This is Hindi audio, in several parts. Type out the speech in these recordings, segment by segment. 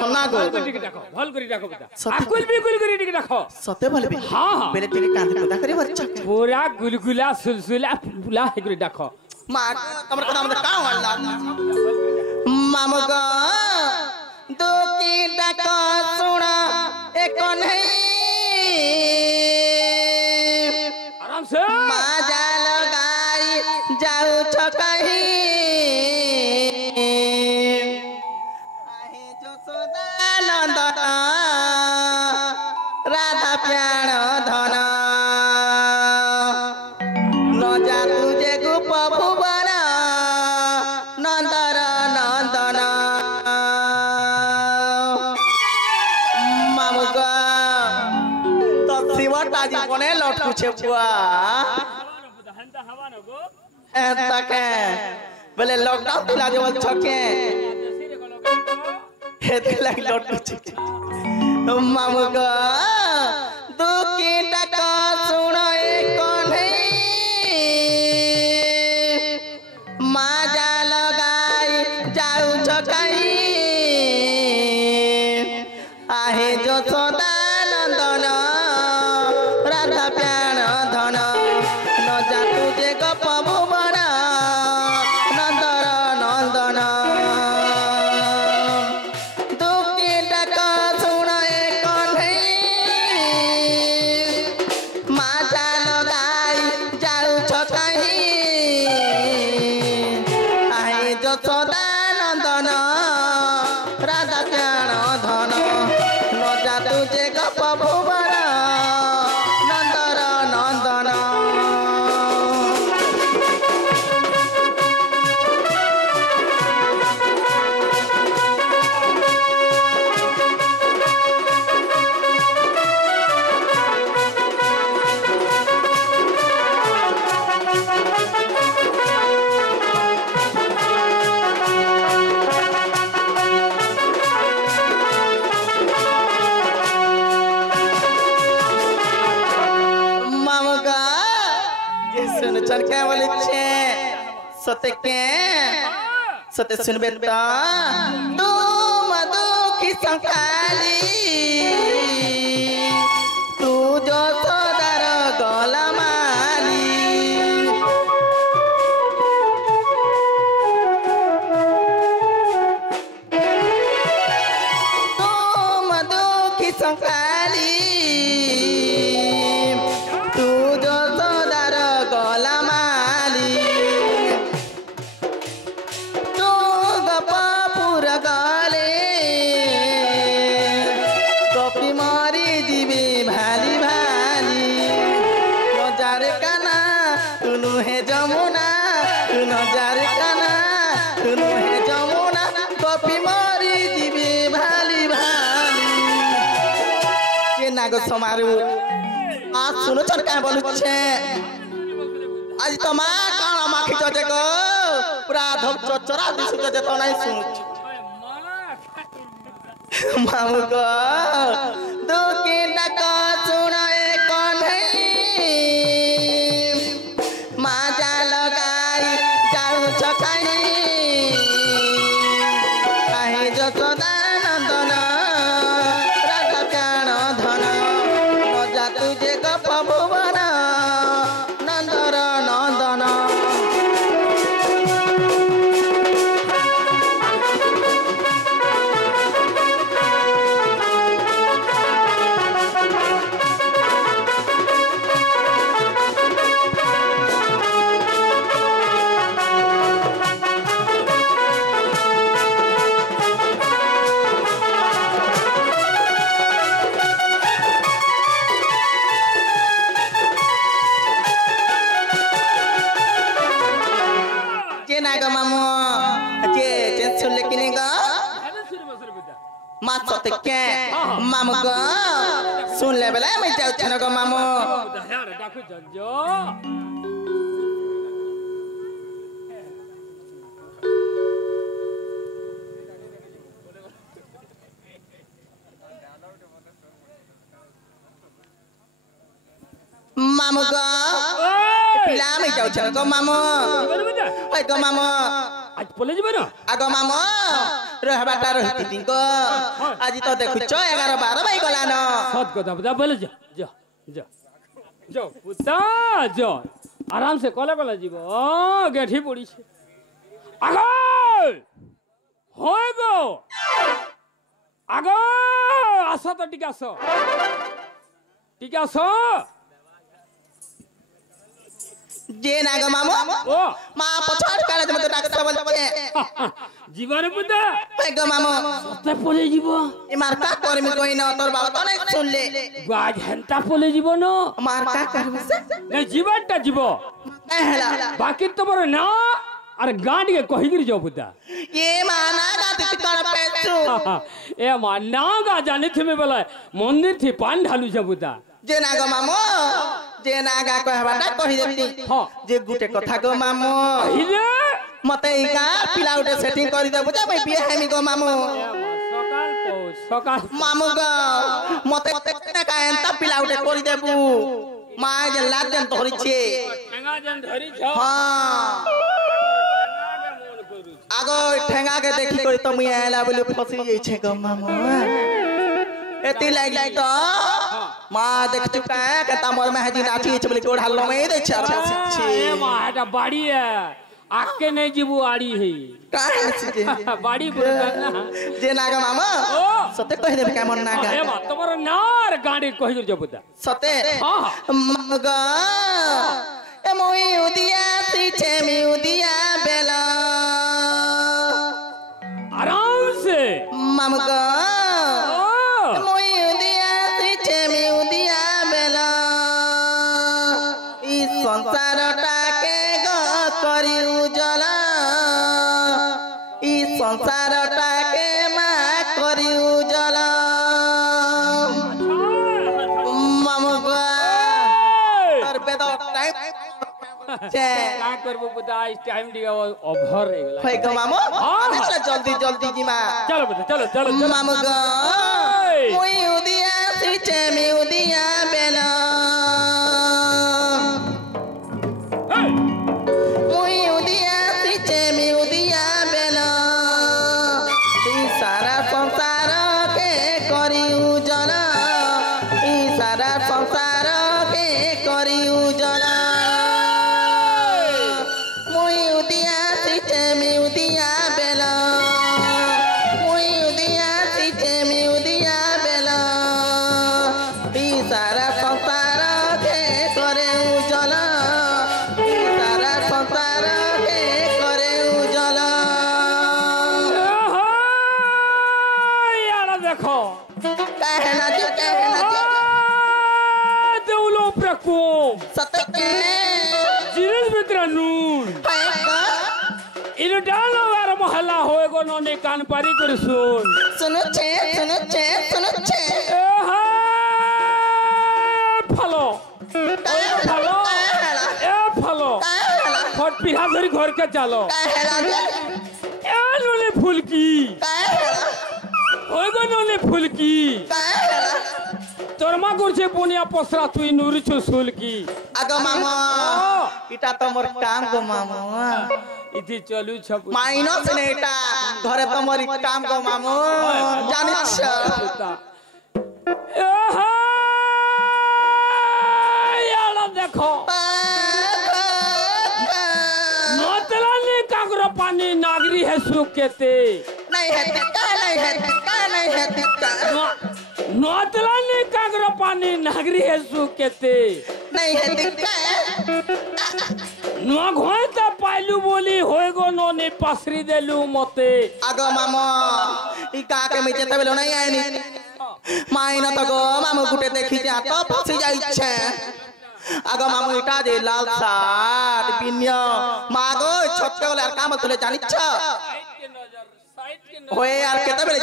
सोना गो भल करी डाको बेटा आकुल बिकुल करी टिके डाको सते भले हां बेले टिके कांद कोदा करी बच्चा पूरा गुलगुला सुलसुला फुला हे करी डाको मा तमर कदा मत का वाला मामगा दो की डाको सुना एक नहीं आराम से माजा लगाई जाऊ छकही आहे जो सदानंद राधा प्याण धन न जा तुझे गोप भुवन नंदर नंदन मामुगा तो शिवटा जीवने लटकू छे बुआ तके बोले लॉकडाउन दिला देवल छके हेते लाग लटकू छे मामुगा दुखी टका सुन एक नहीं माजा लगाई जाऊ छकाई आहे जो सदानंदन राधा प्याण धन न जा तुझे गप भुवन नंदर नंदन दुखी टका सुन एक नहीं माजा लगाई जाऊ छकाई आहे जो सदानंदन राधा प्याण धन न जा तुझे गप भुवन नंदर नंदन मामुगा ये सुन चल के बोले छे सते के सते सुन बेटा तू मधु की संकाली तू जो सदर गला माली तू मधु की संकाली तू जो सदर गला माली तू गपापुर गले कपी मारी जीवी भाली भाली नजार काना तू नुहे जमुना तू नजार काना तू नुहे जमुना कपी मारी जीवी भाली भाली के नाग समारू आज सुनो चल क्या बोलू छे आज तो माँ काना माँ खींचो जे को पूरा धब चोचरा दिसु जे तो नहीं सुनु मामू को दो की डका सुना एक नहीं माजा लगाई जाऊ छकाई आहे जो सदानंदन राधा प्याण धन न जा तुझे गप भुवन नंदर नंदन नाग मामू जे सुन लेकिन मात सते के मामू गो सुन ले बेले मैं जाऊ छन गो मामू डाको जंजो मामू गो पिला मैं जाऊ छन गो मामू ओय गो मामू आज पले जबे ना आगो मामू रहबाटा रहिति तिनको आज तो देखुछ 11-12 बाई गला न सत কথা বুঝা বলে যা যা যা যা পুতা যা আরাম সে কলে কলে যাব গেঠি পড়িছে আগো হয় গো আগো আসো তো ঠিক আসো ঠিক আসো যে না গো মামু ও মা পছাড় কালে মতে ডাকতে বলছে জীবন পুতা ওই গো মামু সতে পড়ে যাব এ মার কা করমি কই না তোর বাবা তো নাই শুনলে বাজ হেনতা পড়ে যাব না মার কা করবছে নাই জীবনটা জীব হেলা বাকি তোমার না আর গাড়িকে কহিগিরি যাও পুতা এ মা না গাতি তোর পেছু এ মা না গা জানি তুমি বলে মন্দির থি পান ঢালু যা পুতা যে না গো মামু যে না গা কহবাটা কহি দেতি হ্যাঁ যে গুটে কথা গো মামু ইরে মতে ইকা পিলা উঠে সেটিং করি দেবো যা ভাই বিয়ে হামি গো মামু সকাল সকাল মামু গো মতে না কা এন্তা পিলা উঠে করি দেবু মা যে লাগ দেন ধরিছে ঠেঙ্গা জন ধরি ছ হ্যাঁ আগো ঠেঙ্গা के देखी करी तो मुई आला बोली फसी जाई छे गो मामू एती लागी तो मा देख चुका है के तमर में हजी नाची छे बोली गोड़ हल्लो में दे छे এ মা এটা বাড়ি আকে নেই জীবু আড়ি হেই का আছে বাড়ি বুঝা না जे नागा मामा ও सते कहि देबे केमन नागा এ মা তোমার নার গাড়ি কহিগিরি যাও পুতা सते হ্যাঁ मगा ए मोई उदिया सीछे मी उदिया बेला आराम से ममगा ओ मोई उदिया सीछे मी उदिया बेला ई संसारटा के ग करी उजला ई संसारटा के मा करी उजला ममगा और बेदो टाइम छे का करबो पुता इस टाइम दिया ओभर रे गेला होय गो मामू हाँ। चला जल्दी जल्दी जी मा चलो पुता चलो चलो चलो ममगा ओए। मुई उदिया सीछे मी उदिया बेला हे मुई उदिया सीछे मी उदिया बेला ई सारा संसार के करी उजला ई सारा संसार के करी उजला मुई उदिया सीछे मी उदिया बेला मुई उदिया सीछे मी उदिया बेला ई सारा संसार के करे उजला ई सारा संसार के करे उजला यार देखो कहना जी देउलो प्रकोप सत्य के जिनिस मित्र नून इनो डालो यार मोहल्ला होएगो नोने कान पारी कर सुन सुनो छे ए हा फलो फलो ए फलो फट पिहा धरी घर के चलो ए नोने फुलकी होएगो नोने फुलकी तोरमा गुरछे पुनिया पसरा तुई नुरी छु सुलकी आगो मामा इटा तो मोर काम गो मामा इति चलू छप माइनस नेटा घरे तो मोर काम गो मामो जानि छ ए हा याला देखो नतला ने कागरो पानी नागरी है सुकेते नहीं है नतला ने कागरो पानी नागरी है सुकेते नहीं है नुआ घोय त पाइलू बोली होएगो नोने पसरी देलू मते आगो मामा ई का के मिचे तबेलो नहीं आइनी माइना तो गो मामू गुटे देखि जा तो फसी जाई छे आगो मामू इटा जे लाल साट बिन्या मागो छोटके वाला काम तुले जानि छ होए यार केते बेले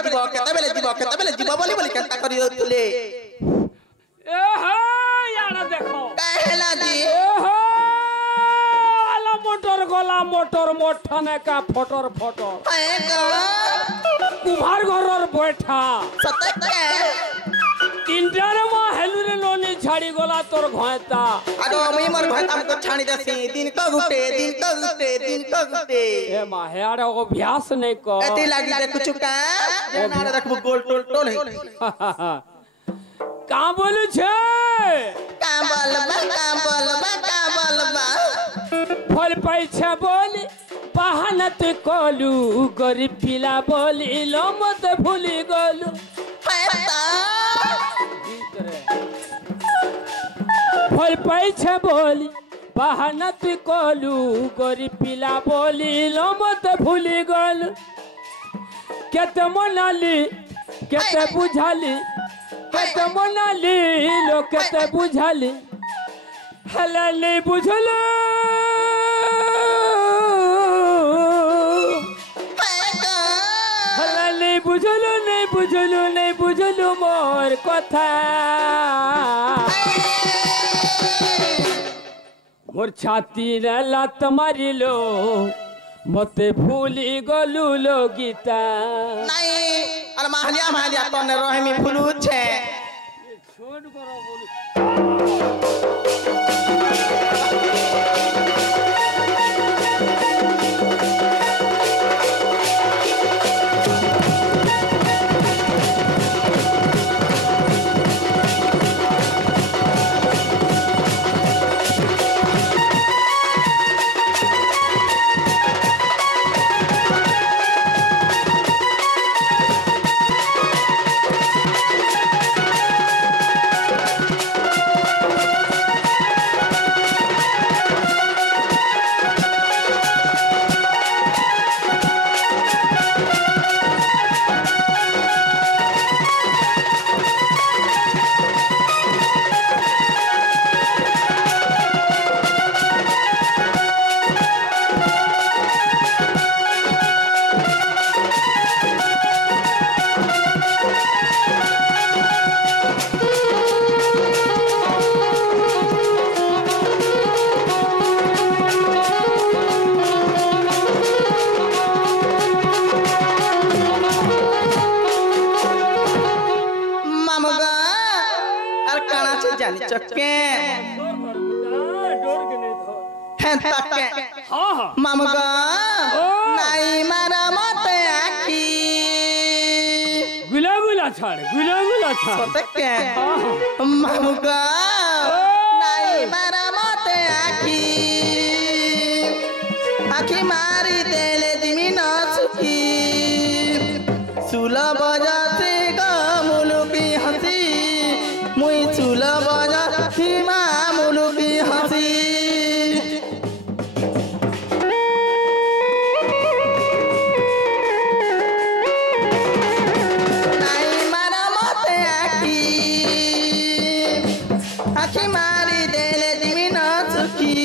जीवो बोली केता करी तुले ए हा यार देखो कहला जी ए हा आला मोटर गला मोटर मोठने का फटर फटर ए गो कुमार घरर बैठा सतक के তিনটারে মা হেলুরে ননি ছাড়ি গলা তোর ঘয়তা আগো আমি মোর ঘয়তা আমকো ছানি দেছি দিন ক গুটে এ মা হেয়ারে অভ্যাস নেই ক এতে লাগি দে কুছু কা না দেখবো গোল টোল টোল হই কা বলেছে কা বলবা ফল পাইছে বলি বাহানাত কলু গরিব পিলা বলি লমত ভুলি গলু ফল পাইছে বলি বাহানাত কলু গরিব পিলা বলি লমত ভুলি গলু কেতে মনালি কেতে বুঝালি কেতে মনালি লো কেতে বুঝালি হেলে নেই বুঝলো নেই বুঝলো মোর কথা মোর ছাতি লাত মারিল মতে ভুলি গলু লো গীতা নাই আর মাহালিয়া তনে রহিমি ভুলুছে ছোট করো বলি জানি চকে হ্যাঁ তাকে মামগা নাই মারা মতে আখি গুলা গুলা ছাড় সতকে মামগা নাই মারা মতে আখি আখি মারি দেলে দিমি না সুখী সুলা বজাতে গা মুলুকি হাসি মুই চুলা বজাতে মা মুলুকি হাসি নাই মারা মতে আখি আখি মারি দেলে দিমি না সুখী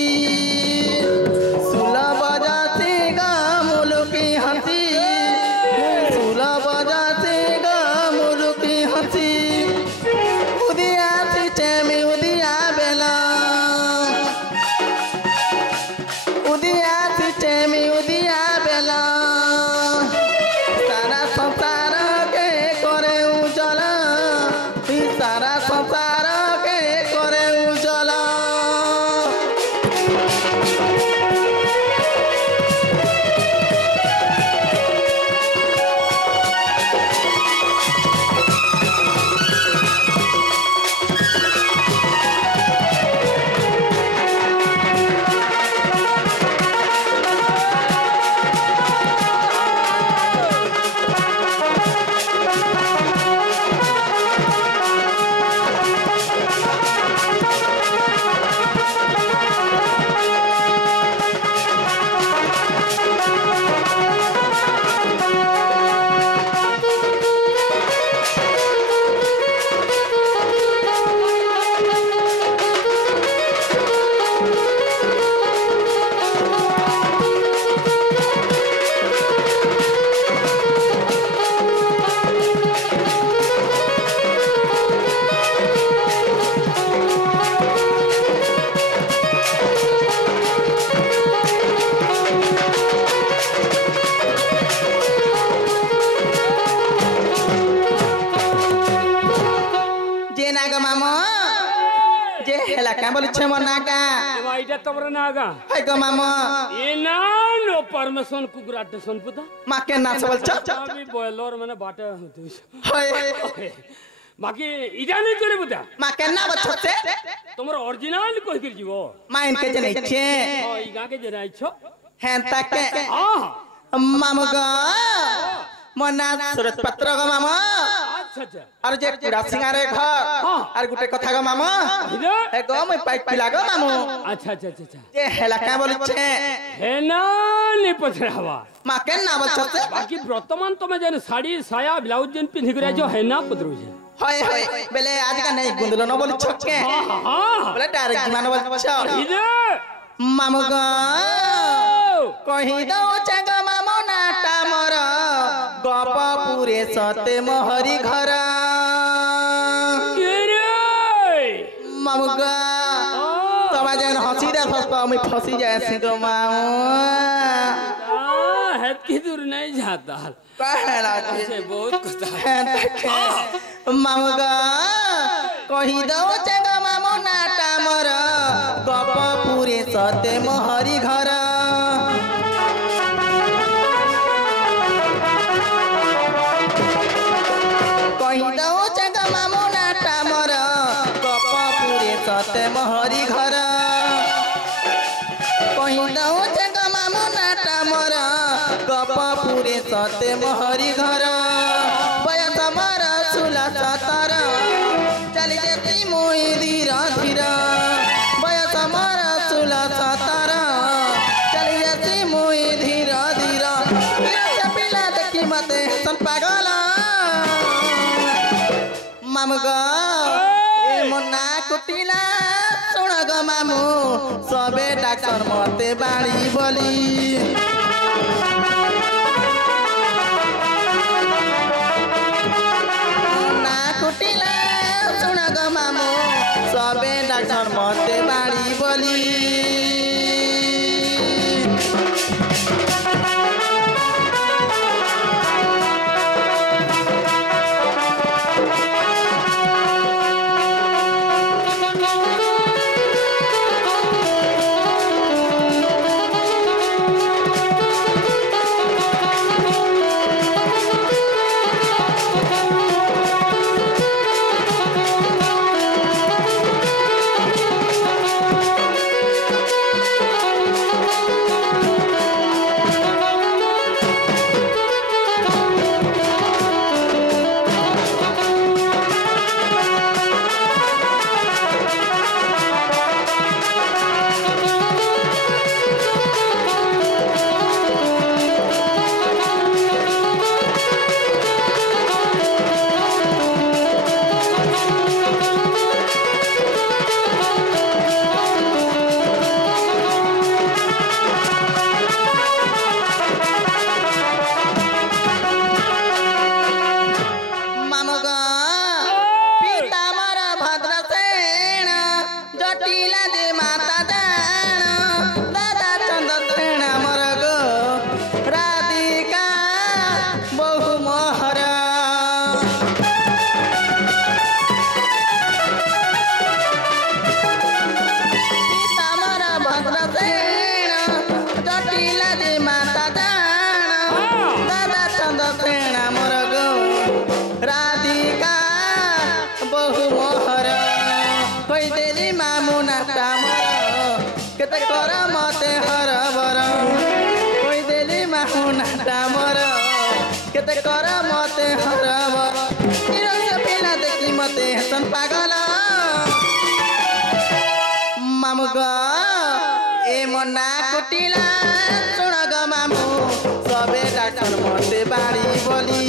সুলা বজাতে গা মুলুকি হাসি মুই সুলা বজাতে গা মুলুকি হাসি উদিয়া সিচে মি উদিয়া বে হেলা কা বলছে মনা কা এবার এটা তোমরা না আগা হাই গো মামা এ না নো পারমিশন কুকুরাটেশন পুতা মাকে নাচ বলছ আমি বয়লর মানে বাটা হাই বাকি ইটা নেই করে পুতা মাকে না বলছতে তোমার অরিজিনাল কই করে যাব মাইন কে জেনেছে ই গাকে যে রাইছো হ্যাঁ তাকে আহ মামা গো মনা সুরত পত্র গো মামা আচ্ছা আচ্ছা আর যে পুরা সিঙ্গারে ঘর আর গুটে কথা গো মামা ইদে এ গো মই পাইপ পিলা গো মামু আচ্ছা আচ্ছা আচ্ছা আচ্ছা যে হেলা কা বলছে হে না নে পছরাবা মাকে না বলছতে বাকি বর্তমান তুমি যেন শাড়ি সায়া ব্লাউজ যেন পিন্ধি করে আছো হে না পদরুছে হয় হয় বেলে আজকা নেই গুন্দল ন বলছ কে বলে ডাইরেক্ট মান বলছ ইদে মামু গো কহি দও চাঙ্গ মামু নাটা মোর গপপুরে সতে মোহরি ঘর মামু গো তোমা যেন হসি দে ফসপা আমি ফসি যাইছি গো মামু হেতকি দূর নাই যাতা কহেলা আছে বহুত কথা মামু গো কহি দও চাঙ্গ মামু নাটা মোর গপপুরে সতে মোহরি ঘর কহি দও চাঙ্গ মামু নাটা মোর গপপুরে সতে মোহরি ঘর কহি দও চাঙ্গ মামু নাটা মোর গপপুরে সতে মোহরি ঘর বয়স মোর 16-17 চালি যেতি মুই ধীর ধীর বয়স মোর 16-17 চালি যেতি মুই ধীর ধীর পিলা দেখি মতে সন পাগল মামু গো এ মনা কুটিলা শুণ গো মামু সবে ডাক্তার মতে বাড়ি বলি না কুটিলা শুণ গো মামু সবে ডাক্তার মতে বাড়ি বলি केते कर मते हरब निरस पिला देखी मते हसन पागल मामु ग ए मना कुटिला सुन ग मामु सबे डाक्टर मते बाड़ी बोली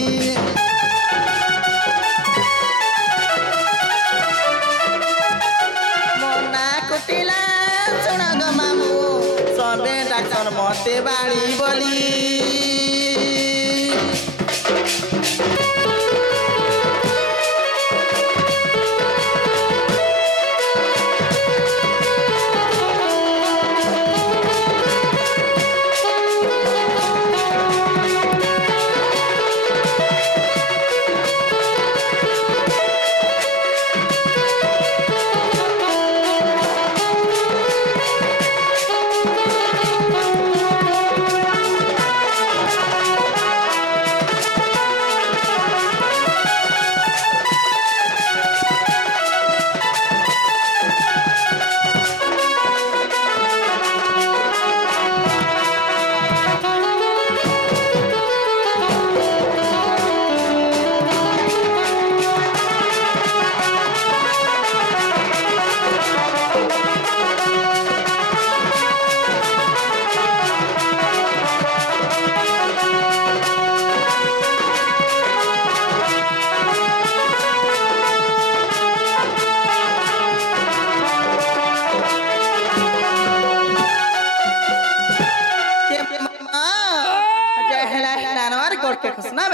मना कुटिला सुन ग मामु सबे डाक्टर मते बाड़ी बोली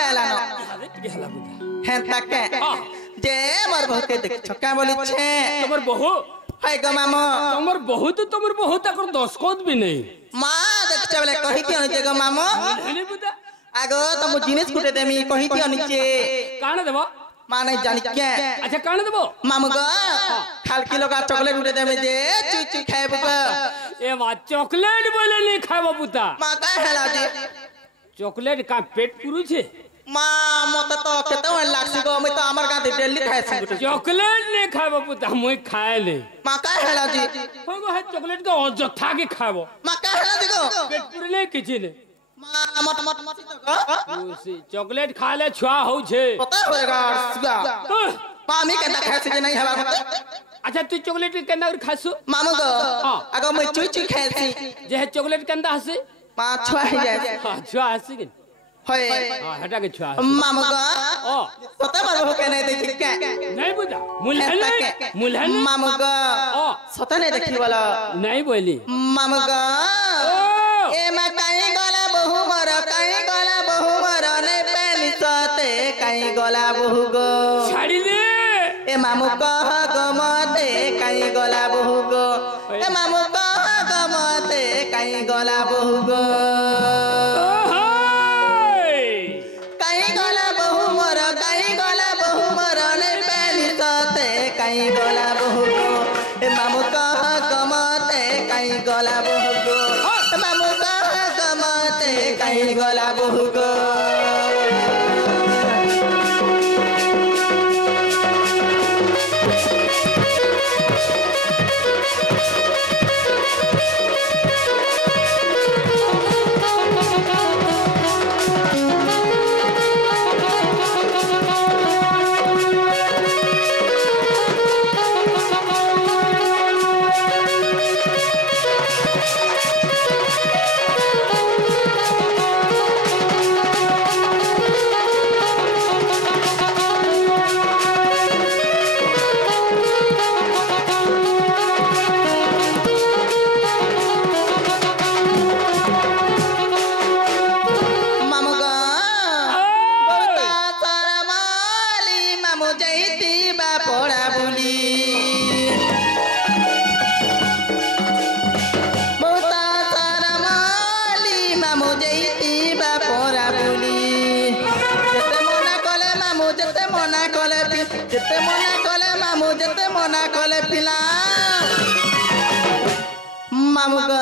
कहलानो अरे टिके हला बुदा हैं तके जे मोर बहू के देख छक्का बोली छे तमर बहु है गो मामो तमर बहु तकर 10 कोद भी नहीं मां देख चले कहि दियो जे गो मामो नहीं बुदा आगो तुम जिनिस कुटे देमी कहि दियो नीचे काने देबो मां नहीं जानी के अच्छा काने देबो मामू गो खाल किलो का चॉकलेट उठे देमे जे चुई चुई खाएब गो ए मा चॉकलेट बोले नहीं खाबो बुता मां का हेला जे चॉकलेट का पेट पुरु छे मां मत तो केते वन लागसी गो मैं तो हमर गांव डेली खाए छी चॉकलेट नहीं खाबो पुता मुई खाए ले मां का हेला जी होगो है चॉकलेट का अजथा के खाबो मां का हेला जी गो पेट पुरु नहीं किछि ने मां मत मत मत तो गो उसी चॉकलेट खा ले छुआ हो छे पता होएगा सुगा मां मी केता खाए छी नहीं हवा मत अच्छा तू चॉकलेट के केंदा खासु मामू गो आगो मैं चुई चुई खाए छी जे है चॉकलेट केंदा हसे मां छुआ ही जाए हां छुआ हसे के होय हां हटा के छुआ मामू गो ओ पता मार हो के नहीं देखि के नहीं बुझा मुलहन मामू गो ओ सता नहीं देखी वाला नहीं बोली मामू गो ए मा काई गला बहु मर काई गला बहु मर ने पेनी सते काई गला बहु गो छाड़ी दे ए मामू कह गो मते काई गला बहु गो ए मामू कह गो मते काई गला बहु गो काई गला बहु मर ने पेनी सते काई गला बहु गो ए मामू कह गो मते काई गला बहु गो ए मामू कह गो मते काई गला बहु गो जेते मना कले पिला मामू गो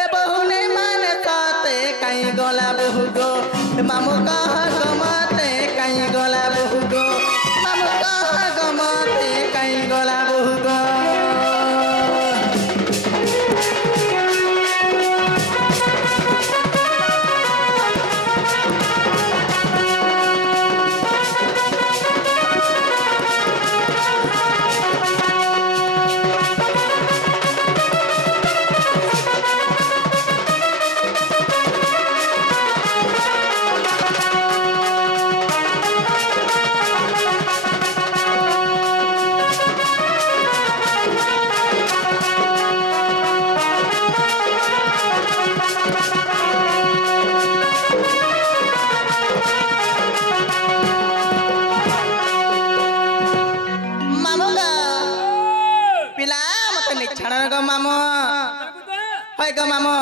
ए बहु ने माने ताते काई गला बहु गो मामू कह गमते काई गला बहु गो मामू कह गमते काई गला बहु गो मामो हाय गो मामो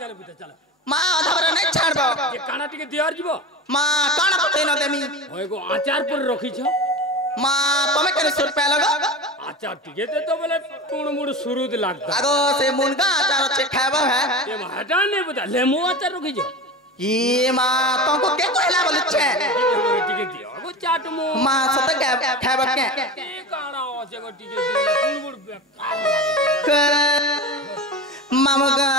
चल बुता चल मां आधा बरा नहीं छाड़बो ये काना टिके दियार जीवो मां काना पते न देमी होय गो आचार पर रखी छ मां तमे करे सुर पे लगो आचार टिके दे तो बोले टूण मुड़ सुरुद लागता आगो से मुनगा आचार छे खाबो है ये हटा नहीं बुता लेमु आचार रखी छ ये मां तुमको के कहला बोले छे टिके दिया गो चाट मो मां सत के खाबो के काना हो जगह टिके दिया टूण मुड़ मामगा